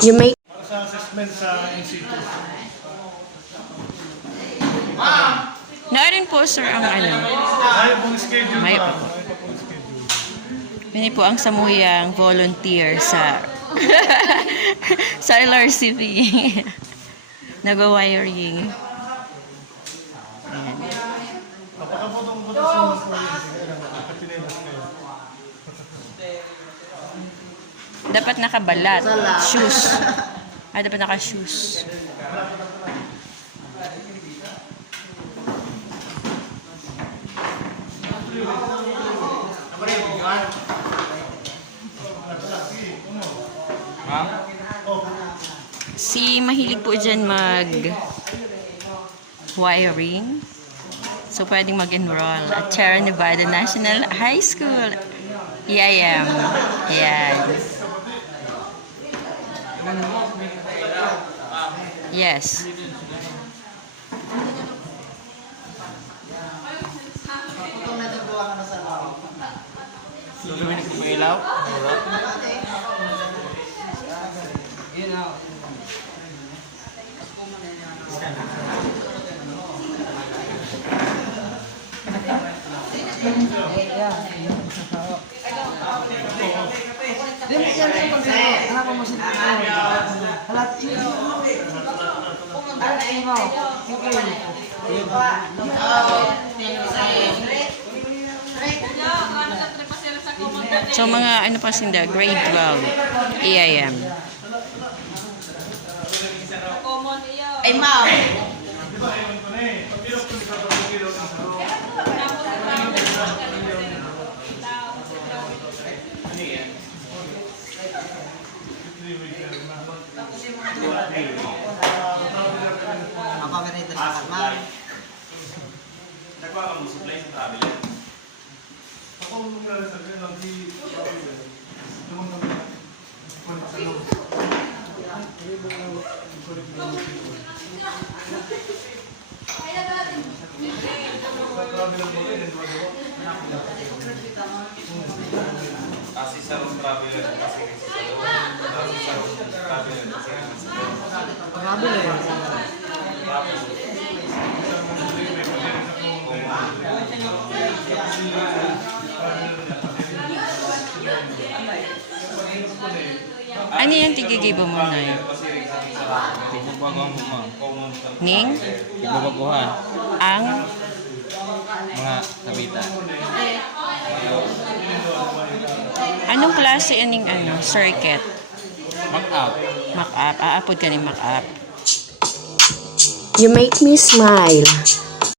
You make Para sa assessment sa in-situ. Naarin po, sir, ang ano. May pong schedule May pa. pa po. May pa pong schedule. Yun po ang samuyang volunteer sa sa LRCV. Nag-wiring. Ayan. Napakaputong-putos yung katinelas kayo. Dapat nakabalat. Shoes. Dapat naka-shoes. Si mahilig po dyan mag-wiring. So, pwedeng mag-enroll at Tierra, Nevada National High School. EIM. Ayan. Yes. Gagawin ko may ilaw? So, mga ano pa sinda, grade 12, EIM. ay ma'am. Kasi sa room traveler kasi sa room traveler Ano yung tigigibo mo na yun? Ibabaguhan mo mga Ning? ibabaguhan Ang? mga sabitan. Anong klase aning ano? Circuit? Mag-up. Mock-up? Aapod ka ni mock-up? You make me smile.